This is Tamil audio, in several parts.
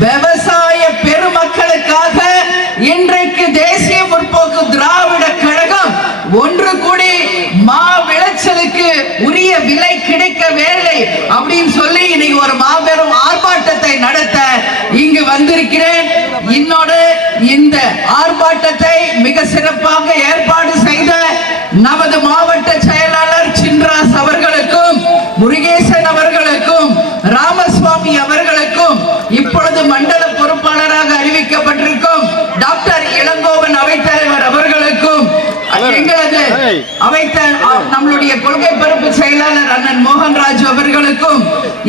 விவசாய பெருமக்களுக்காக இன்றைக்கு தேசிய முற்போக்கு திராவிட கழகம் ஒன்று கூடி மா விளைச்சலுக்கு உரிய விலை கிடைக்க வேலை அப்படின்னு சொல்லி இன்னைக்கு ஒரு மாபெரும் ஆர்ப்பாட்டத்தை நடத்த இங்கு வந்திருக்கிறேன். இன்னொரு இந்த ஆர்ப்பாட்டத்தை மிக சிறப்பாக ஏற்பாடு செய்த நமது மாவட்ட செயலாளர் சின்ராஸ் அவர்களுக்கும் முருகேசன் அவர்களுக்கும் ராமசுவாமி அவர்களுக்கும் இப்பொழுது மண்டல பொறுப்பாளராக அறிவிக்கப்பட்டிருக்கும் டாக்டர் இளங்கோவன் அவைத்தலைவர் அவர்களுக்கும் எங்களது அவைத்த நம்மளுடைய கொள்கை பரப்பு செயலாளர் அண்ணன் மோகன்ராஜ் அவர்களுக்கும்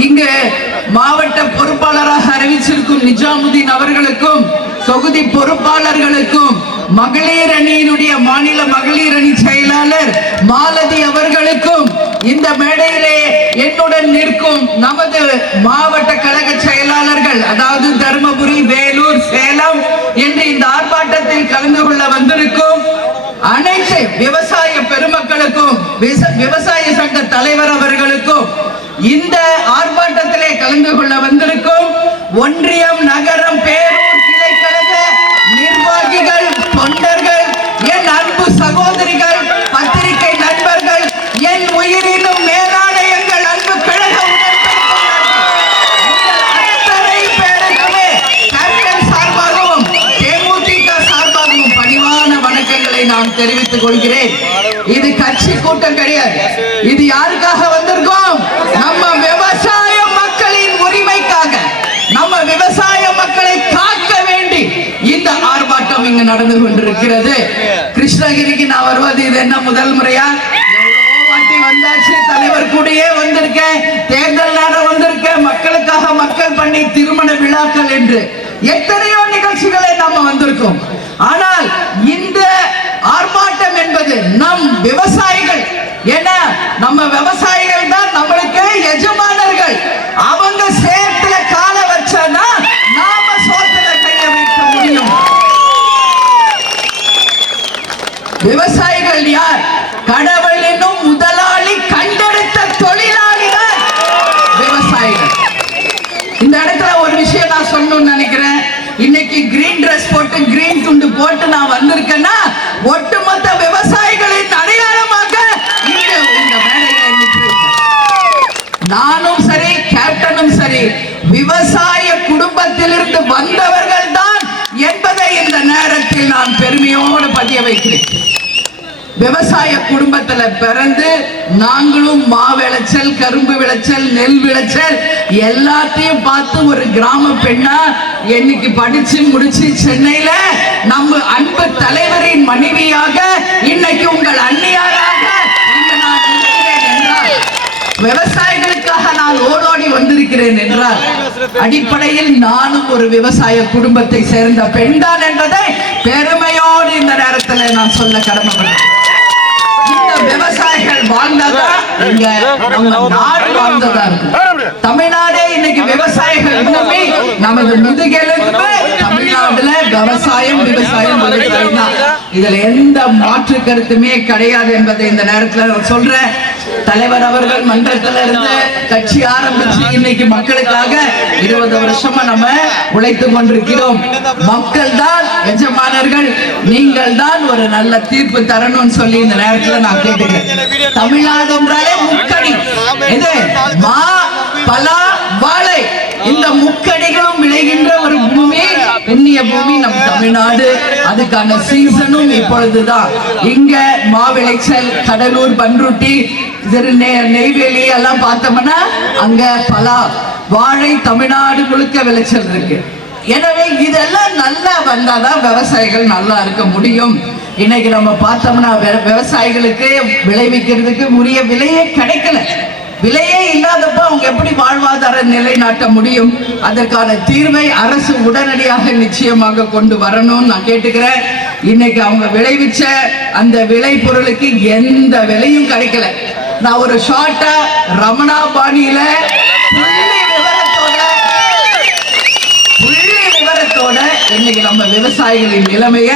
இங்கு மாவட்ட பொறுப்பாளராக அறிவிச்சிருக்கும் நிஜாமுதீன் அவர்களுக்கும் தொகுதி பொறுப்பாளர்களுக்கும் மகளிர் அணியினுடைய மாநில மகளிர் அணி செயலாளர் மாலதி அவர்களுக்கும் இந்த மேடையிலே என்னுடன் நிற்கும் நமது மாவட்ட கழக செயலாளர்கள் அதாவது தருமபுரி வேலூர் சேலம் என்று இந்த ஆர்ப்பாட்டத்தில் கலந்து கொள்ள வந்திருக்கும் அனைத்து விவசாய பெருமக்களுக்கும் விவசாய சங்க தலைவர் அவர்களுக்கும் இந்த ஆர்ப்பாட்டத்திலே கலந்து கொள்ள வந்திருக்கும் ஒன்றியம் தெரிவித்துக் கொள்கிறேன். இது கட்சி கூட்டம் கிடையாது. இது யாருக்காக வந்திருக்கோம்? நம்ம விவசாய மக்களின் உரிமைக்காக. நம்ம விவசாய மக்களை காக்க வேண்டி இந்த ஆர்ப்பாட்டம் இங்கு நடந்து கொண்டிருக்கிறது. கிருஷ்ணகிரிக்கு நான் வருவது இது என்ன முதல் முறையா? வந்தாச்சு தலைவர் கூடயே வந்திருக்கேன். தேர்தல் நாட வந்திருக்கேன். மக்களுக்காக மக்கள் பண்ணி திருமண விழாக்கள் என்று. எத்தனையோ நிகழ்ச்சிகளை நாம வந்திருக்கோம் ஆனால் இந்த ஆர்ப்பாட்டம் என்பது நம் விவசாயிகள். ஏன்னா நம்ம விவசாயிகள் தான் நம்மளுக்கு எஜமானர்கள். அவங்க சேர்த்துல கால வச்சாதான் நாம சோத்துல கைய வைக்க முடியும். விவசாயிகள் யார்? கடவுள் என்னும் முதலாளி கண்டெடுத்த தொழிலாளிதான் விவசாயிகள். இந்த இடத்துல ஒரு விஷயம் நான் சொல்லணும்னு நினைக்கிறேன். இன்னைக்கு கிரீன் ட்ரெஸ் போட்டு கிரீன் துண்டு போட்டு நான் வந்திருக்கேன். விவசாய குடும்பத்துல பிறந்து நாங்களும் மா விளைச்சல் கரும்பு விளைச்சல் நெல் விளைச்சல் எல்லாத்தையும் பார்த்து ஒரு கிராம பெண்ணா என்னைக்கு படிச்சு முடிச்சு சென்னையில நம்ம அன்பு தலைவரின் மனைவியாக இன்னைக்கு உங்கள் அன்னியாராக விவசாயிகளுக்காக நான் ஓடோடி வந்திருக்கிறேன் என்றால் அடிப்படையில் நானும் ஒரு விவசாய குடும்பத்தை சேர்ந்த பெண்தான் என்பதை பெருமையோடு இந்த நேரத்தில் நான் சொல்ல கடமைப்படுறேன் இந்த விவசாயிகள் வாழ்ந்ததா? இங்க நாடு வாழ்ந்ததா இருக்கு தமிழ்நாடே இன்னைக்கு விவசாயிகள் இன்னுமே நமது முதுகெலும்பு விவசாயம் விவசாயம் விவசாயம் தான் இதுல எந்த மாற்று கருத்துமே கிடையாது என்பதை இந்த நேரத்துல நான் சொல்றேன் தலைவர் அவர்கள் மன்றத்துல இருந்து கட்சி ஆரம்பிச்சு இன்னைக்கு மக்களுக்காக இருபது வருஷமா நம்ம உழைத்து கொண்டிருக்கிறோம். மக்கள் தான் எஜமானர்கள் நீங்கள் தான் ஒரு நல்ல தீர்ப்பு தரணும்னு சொல்லி இந்த நேரத்துல நான் கேட்டுக்கிறேன். தமிழ்நாடு என்றாலே முக்கடி. இது மா பலா வாழை. இந்த முக்கடிகளும் புண்ணிய பூமி நம் தமிழ்நாடு. அதுக்கான சீசனும் இப்பொழுதுதான். இங்க மா விளைச்சல் கடலூர் பன்ருட்டி திரு நெ- நெய்வேலி எல்லாம் பார்த்தோம்னா அங்க பலா வாழை தமிழ்நாடு முழுக்க விளைச்சல் இருக்கு. எனவே இதெல்லாம் நல்லா வந்தாதான் விவசாயிகள் நல்லா இருக்க முடியும். இன்னைக்கு நம்ம பார்த்தோம்னா விவசாயிகளுக்கு விளைவிக்கிறதுக்கு உரிய விலையே கிடைக்கல. விலையே இல்லாதப்ப அவங்க எப்படி வாழ்வாதார நிலைநாட்ட முடியும்? அதற்கான தீர்வை அரசு உடனடியாக நிச்சயமாக கொண்டு வரணும்னு நான் கேட்டுக்கிறேன். இன்னைக்கு அவங்க விளைவிச்ச அந்த விளை பொருளுக்கு எந்த விலையும் கிடைக்கல. நான் ஒரு ஷார்ட்டா ரமணா பாணியில விவரத்தோட விவரத்தோட இன்னைக்கு நம்ம விவசாயிகளின் நிலைமைய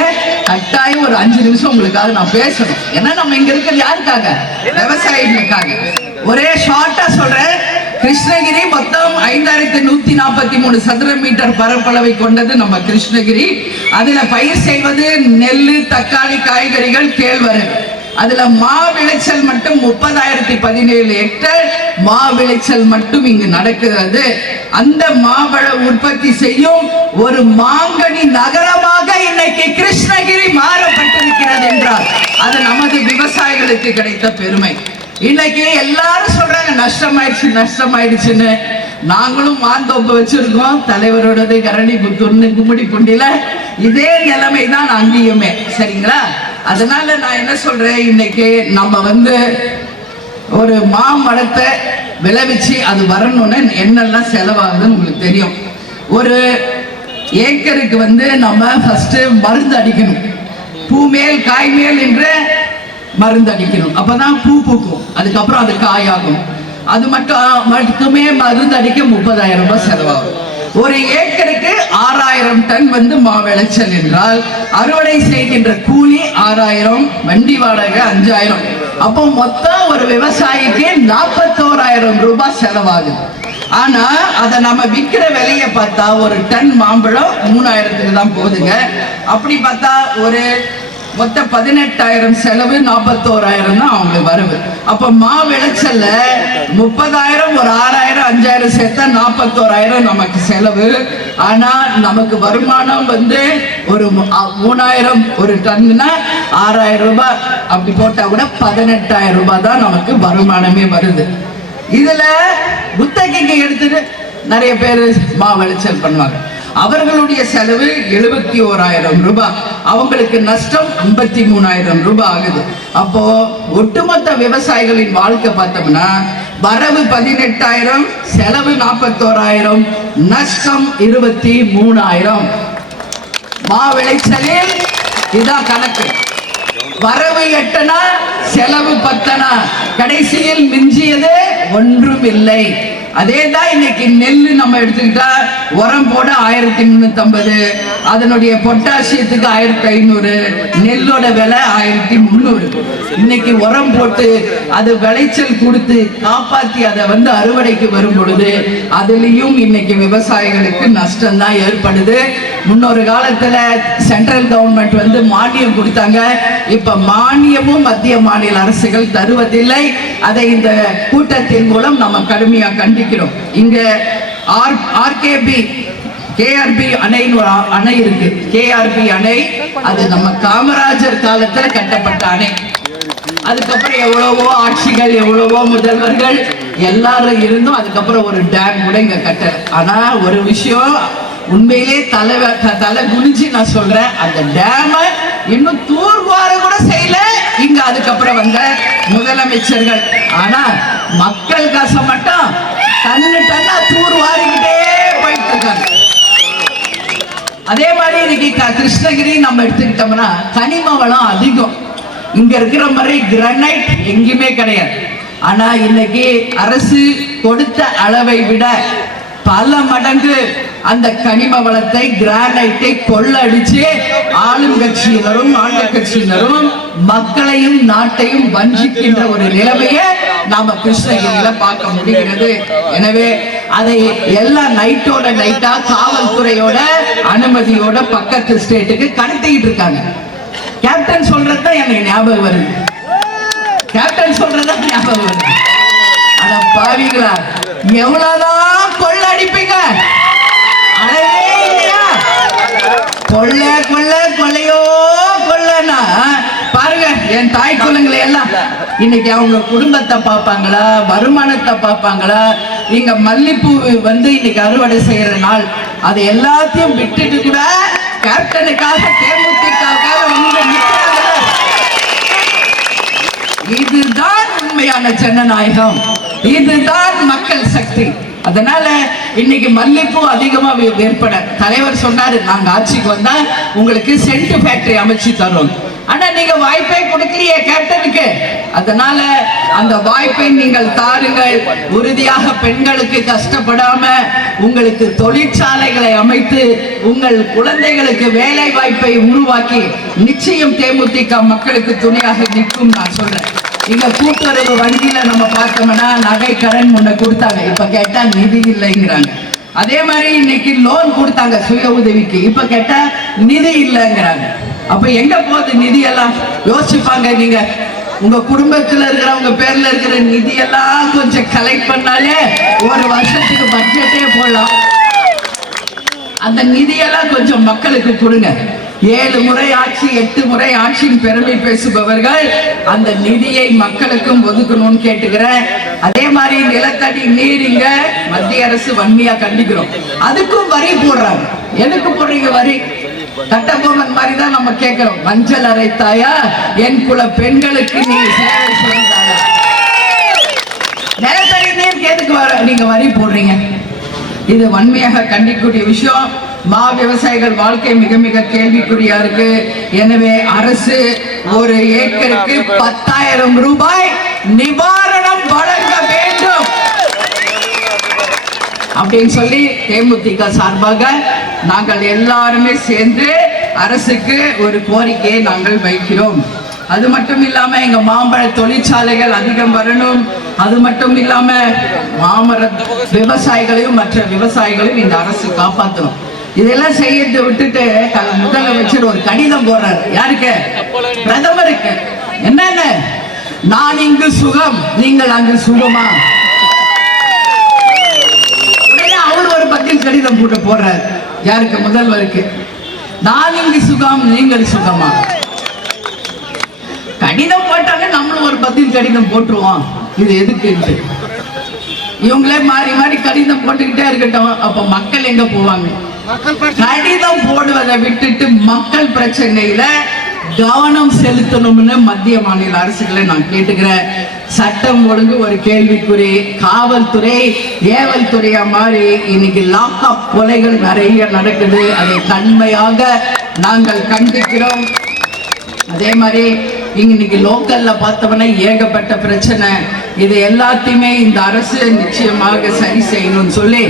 கட்டாயம் ஒரு அஞ்சு நிமிஷம் உங்களுக்காக நான் பேசணும். ஏன்னா நம்ம இங்க இருக்கிறது யாருக்காக? விவசாயிகளுக்காக. ஒரே ஷார்ட்டா சொல்றேன். கிருஷ்ணகிரி மொத்தம் ஐந்தாயிரத்தி நூத்தி நாற்பத்தி மூணு சதுர மீட்டர் பரப்பளவை கொண்டது நம்ம கிருஷ்ணகிரி. அதுல பயிர் செய்வது நெல்லு தக்காளி காய்கறிகள் கேழ்வரகு. அதுல மா விளைச்சல் மட்டும் முப்பதாயிரத்தி பதினேழு ஹெக்டர் மா விளைச்சல் மட்டும் இங்கு நடக்கிறது. அந்த மாம்பழ உற்பத்தி செய்யும் ஒரு மாங்கனி நகரமாக இன்னைக்கு கிருஷ்ணகிரி மாறப்பட்டிருக்கிறது என்றால் அது நமது விவசாயிகளுக்கு கிடைத்த பெருமை. இன்னைக்கு எல்லாரும் சொல்றாங்க நஷ்டமாயிடுச்சு நஷ்டமாயிடுச்சுன்னு. நாங்களும் மாந்தோப்பு வச்சிருக்கோம். தலைவரோடது கரணி புத்தூர்னு கும்மிடி புண்டில இதே நிலைமை தான் அங்கேயுமே. சரிங்களா? அதனால நான் என்ன சொல்றேன் இன்னைக்கு நம்ம வந்து ஒரு மாமரத்தை விளைவிச்சு அது வரணும்னு என்னெல்லாம் செலவாகுதுன்னு உங்களுக்கு தெரியும். ஒரு ஏக்கருக்கு வந்து நம்ம ஃபர்ஸ்ட் மருந்து அடிக்கணும். பூமேல் காய்மேல் என்ற மருந்து அடிக்கணும் அப்பதான் பூ பூக்கும். அதுக்கப்புறம் அது காயாகும். அது மட்டும் மட்டுமே மருந்து அடிக்க முப்பதாயிரம் ரூபாய் செலவாகும். ஒரு ஏக்கருக்கு ஆறாயிரம் டன் வந்து மா விளைச்சல் என்றால் அறுவடை செய்கின்ற கூலி ஆறாயிரம் வண்டி வாடகை அஞ்சாயிரம். அப்போ மொத்தம் ஒரு விவசாயிக்கு நாற்பத்தோராயிரம் ரூபாய் செலவாகுது. ஆனா அதை நம்ம விற்கிற விலையை பார்த்தா ஒரு டன் மாம்பழம் மூணாயிரத்துக்கு தான் போகுதுங்க. அப்படி பார்த்தா ஒரு மொத்தம் பதினெட்டாயிரம் செலவு நாற்பத்தோராயிரம் தான் அவங்களுக்கு வரவு. அப்ப மா விளைச்சல்ல முப்பதாயிரம் ஒரு ஆறாயிரம் அஞ்சாயிரம் சேர்த்தா நாற்பத்தோராயிரம் நமக்கு செலவு. ஆனா நமக்கு வருமானம் வந்து ஒரு மூணாயிரம் ஒரு டன்னுனா ஆறாயிரம் ரூபாய். அப்படி போட்டா கூட பதினெட்டாயிரம் ரூபாய் தான் நமக்கு வருமானமே வருது. இதுல குத்தகைக்கு எடுத்துட்டு நிறைய பேர் மா விளைச்சல் பண்ணுவாங்க. அவர்களுடைய செலவு எழுபத்தி ஓராயிரம் ரூபாய். அவங்களுக்கு நஷ்டம் ஐம்பத்தி மூணாயிரம் ரூபாய் ஆகுது. அப்போ ஒட்டுமொத்த விவசாயிகளின் வாழ்க்கை பார்த்தோம்னா வரவு பதினெட்டாயிரம் செலவு நாற்பத்தோராயிரம் நஷ்டம் இருபத்தி மூணாயிரம் மா விளைச்சலில் இதான் கணக்கு. வரவு எட்டனா செலவு பத்தனா. கடைசியில் மிஞ்சியது ஒன்றும் இல்லை அதே தான் இன்னைக்கு நெல் நம்ம எடுத்துக்கிட்டா உரம் போட ஆயிரத்தி முன்னூத்தி அதனுடைய பொட்டாசியத்துக்கு ஆயிரத்தி ஐநூறு நெல்லோட விலை ஆயிரத்தி முந்நூறு இன்னைக்கு உரம் போட்டு அது விளைச்சல் கொடுத்து காப்பாத்தி அதை வந்து அறுவடைக்கு வரும் பொழுது அதுலயும் இன்னைக்கு விவசாயிகளுக்கு நஷ்டம் தான் ஏற்படுது. முன்னொரு காலத்துல சென்ட்ரல் கவர்மெண்ட் வந்து மானியம் கொடுத்தாங்க. இப்ப மானியமும் மத்திய மாநில அரசுகள் தருவதில்லை. அதை இந்த கூட்டத்தின் மூலம் நம்ம கடுமையா கண்டிக்கிறோம். இங்க ஆர் ஆர்கேபி கேஆர்பி அணைன்னு ஒரு அணை இருக்கு. கேஆர்பி அணை அது நம்ம காமராஜர் காலத்துல கட்டப்பட்ட அணை. அதுக்கப்புறம் எவ்வளவோ ஆட்சிகள் எவ்வளவோ முதல்வர்கள் எல்லாரும் இருந்தும் அதுக்கப்புறம் ஒரு டேம் கூட இங்க கட்டல. ஆனா ஒரு விஷயம் உண்மையிலே தலை தலை குனிஞ்சு நான் சொல்றேன். அந்த டேம இன்னும் தூர்வார கூட செய்யல. இங்க அதுக்கப்புறம் வந்த முதலமைச்சர்கள். ஆனா மக்கள் காசை மட்டும் தன்னு தூர் வாரிக்கிட்டே போயிட்டு இருக்காங்க அதே மாதிரி இன்னைக்கு கிருஷ்ணகிரி நம்ம எடுத்துக்கிட்டோம்னா கனிம வளம் அதிகம். இங்க இருக்கிற மாதிரி கிரானைட் எங்கேயுமே கிடையாது. ஆனா இன்னைக்கு அரசு கொடுத்த அளவை விட பல மடங்கு அந்த கனிம வளத்தை கிரானைட்டை கொள்ளடிச்சு ஆளும் கட்சியினரும் ஆண்ட கட்சியினரும் மக்களையும் நாட்டையும் வஞ்சிக்கின்ற ஒரு நிலைமையை நாம கிருஷ்ணகிரியில பார்க்க முடிகிறது. எனவே அதை எல்லா நைட்டோட நைட்டா காவல்துறையோட அனுமதியோட பக்கத்து ஸ்டேட்டுக்கு கடத்திக்கிட்டு இருக்காங்க. கேப்டன் சொல்றதுதான் எனக்கு ஞாபகம் வருது. கேப்டன் சொல்றதுதான் ஞாபகம் வருது. அட பாவிங்களா எவ்வளவுதான் அடிப்பீங்க. இல்லையா? கொள்ள கொள்ள கொள்ளையோ கொள்ளனா பாருங்க என் தாய் குலங்களை எல்லாம். இன்னைக்கு அவங்க குடும்பத்தை பார்ப்பாங்களா? வருமானத்தை பார்ப்பாங்களா? இங்க மல்லிப்பூ வந்து இன்னைக்கு அறுவடை செய்யற நாள். அது எல்லாத்தையும் விட்டுட்டு கூட கேப்டனுக்காக தேமுதிகவுக்காக வந்து இதுதான் உண்மையான ஜனநாயகம். இதுதான் மக்கள் சக்தி. அதனால இன்னைக்கு மல்லிப்பூ அதிகமா ஏற்பட தலைவர் சொன்னாரு நாங்க ஆட்சிக்கு வந்தா உங்களுக்கு சென்ட் ஃபேக்டரி அமைச்சு தரோம் ஆனா நீங்க வாய்ப்பே கொடுக்கலையே கேப்டனுக்கு. அதனால அந்த வாய்ப்பை நீங்கள் தாருங்கள். உறுதியாக பெண்களுக்கு கஷ்டப்படாம உங்களுக்கு தொழிற்சாலைகளை அமைத்து உங்கள் குழந்தைகளுக்கு வேலை வாய்ப்பை உருவாக்கி நிச்சயம் தேமுதிக மக்களுக்கு துணையாக நிற்கும் நான் சொல்றேன். இங்க கூட்டுறவு வங்கியில நம்ம பார்த்தோம்னா நகை கடன் முன்ன கொடுத்தாங்க. இப்ப கேட்டா நிதி இல்லைங்கிறாங்க. அதே மாதிரி இன்னைக்கு லோன் கொடுத்தாங்க சுய உதவிக்கு. இப்ப கேட்டா நிதி இல்லைங்கிறாங்க. அப்ப எங்க போகுது நிதி எல்லாம்? யோசிப்பாங்க நீங்க. உங்க குடும்பத்துல இருக்கிறவங்க பேர்ல இருக்கிற நிதி எல்லாம் கொஞ்சம் கலெக்ட் பண்ணாலே ஒரு வருஷத்துக்கு பட்ஜெட்டே போடலாம். அந்த நிதியெல்லாம் கொஞ்சம் மக்களுக்கு கொடுங்க. ஏழு முறை ஆட்சி எட்டு முறை ஆட்சியின் பெருமை பேசுபவர்கள் அந்த நிதியை மக்களுக்கும் ஒதுக்கணும்னு கேட்டுக்கிறேன். அதே மாதிரி நிலத்தடி நீர் இங்க மத்திய அரசு வன்மையா கண்டிக்கிறோம். அதுக்கும் வரி போடுறாங்க. எதுக்கு போடுறீங்க வரி? கட்டபொம்மன் மாதிரி தான் நம்ம கேட்கிறோம். மஞ்சள் அரைத்தாயா என் குல பெண்களுக்கு நீ சேவை செய்தாயா? நிலத்தடி நீர் எதுக்கு வர நீங்க வரி போடுறீங்க. இது வன்மையாக கண்டிக்கக்கூடிய விஷயம். மா விவசாயிகள் வாழ்க்கை மிக மிக கேள்விக்குறியா இருக்கு. எனவே அரசு ஒரு ஏக்கருக்கு பத்தாயிரம் ரூபாய் நிவாரணம் வழங்க வேண்டும். அப்படின்னு சொல்லி தேமுதிக சார்பாக நாங்கள் எல்லாருமே சேர்ந்து அரசுக்கு ஒரு கோரிக்கையை நாங்கள் வைக்கிறோம். அது மட்டும் இல்லாம எங்க மாம்பழ தொழிற்சாலைகள் அதிகம் வரணும். அது மட்டும் இல்லாம மாமர விவசாயிகளையும் மற்ற விவசாயிகளையும் இந்த அரசு காப்பாற்றணும் இதெல்லாம் செய்யறதை விட்டுட்டு முதலமைச்சர் ஒரு கடிதம் போடுறாரு. யாருக்கு? பிரதமருக்கு. என்னன்னு? நான் இங்கு சுகம் நீங்கள் அங்கு சுகமா? அவர் ஒரு பதில் கடிதம் போட்டு போடுறார். யாருக்கு? முதல்வருக்கு. நான் இங்கு சுகம் நீங்கள் சுகமா? கடிதம் போட்டாங்க நம்மளும் ஒரு பதில் கடிதம் போட்டுருவோம். இது எதுக்குன்ட்டு இவங்களே மாறி மாறி கடிதம் போட்டுக்கிட்டே இருக்கட்டும். அப்ப மக்கள் எங்க போவாங்க? கடிதம் போடுவதை விட்டுட்டு மக்கள் பிரச்சனையில கவனம் செலுத்தணும்னு மத்திய மாநில அரசுகளை நான் கேட்டுக்கிறேன். சட்டம் ஒழுங்கு ஒரு கேள்விக்குறி. காவல்துறை ஏவல் துறையா மாறி இன்னைக்கு லாக்அப் கொலைகள் நிறைய நடக்குது. அதை தன்மையாக நாங்கள் கண்டிக்கிறோம். அதே மாதிரி இன்னைக்கு லோக்கல்ல பார்த்தோம்னா ஏகப்பட்ட பிரச்சனை. இது எல்லாத்தையுமே இந்த அரசு நிச்சயமாக சரி செய்யணும்னு சொல்லி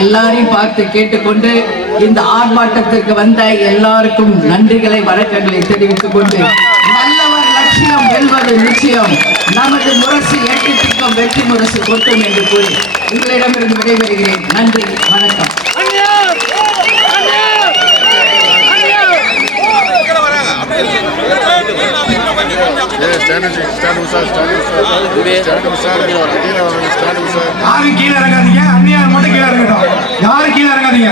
எல்லாரையும் பார்த்து கேட்டுக்கொண்டு இந்த ஆர்ப்பாட்டத்திற்கு வந்த எல்லாருக்கும் நன்றிகளை வணக்கங்களை தெரிவித்துக் கொண்டு நல்லவர் லட்சியம் வெல்வது நிச்சயம் நமது முரசு எட்டு திட்டம் வெற்றி முரசு கொட்டும் என்று கூறி உங்களிடமிருந்து விடைபெறுகிறேன் நன்றி வணக்கம் ஸ்டாண்ட் ஸ்டாண்ட் கீழே யாரும் கீழே இறங்காதீங்க. அந்நியார் மட்டும் கீழே இறங்கட்டும். யாரும் கீழே இறங்காதீங்க.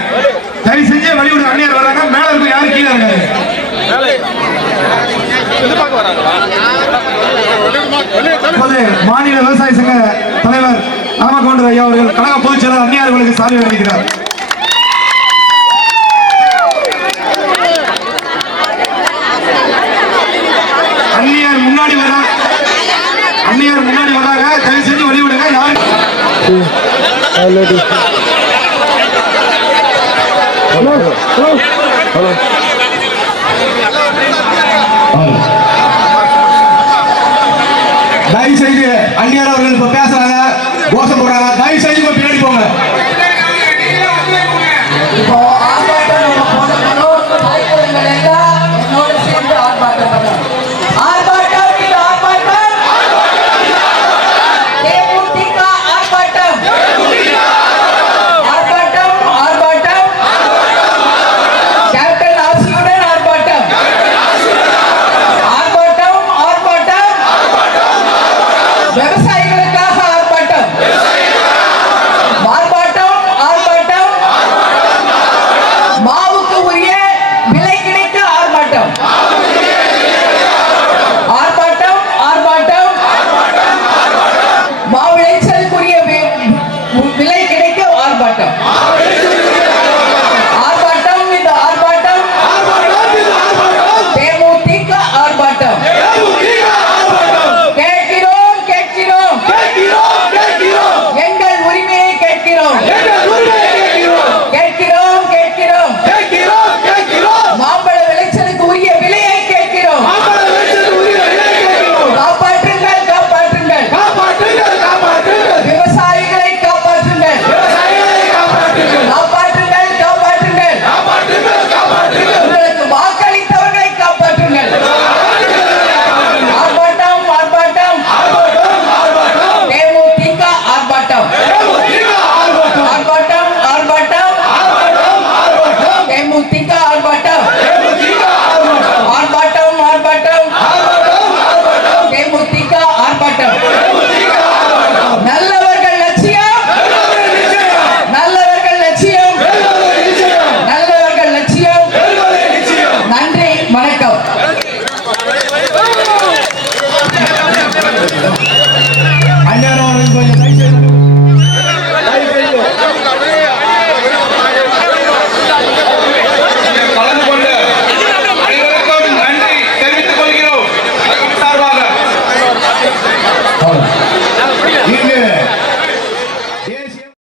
தயவு செஞ்சு வழிவிடு அந்நியார் வர்றாங்க மேல இருக்கும் யாரும் கீழே இறங்காதீங்க. இப்போது மாநில விவசாய சங்க தலைவர் ராமகவுண்டர் ஐயா அவர்கள் கழக பொதுச் செயலர் அந்நியார்களுக்கு சாவி வழங்குகிறார் அந்நியார் முன்னாடி வர்றாங்க அந்நியார் முன்னாடி வராங்க தயவு செஞ்சு வழிவிடுங்க யாரும் தயவு செய்து அந்நியார் அவர்கள்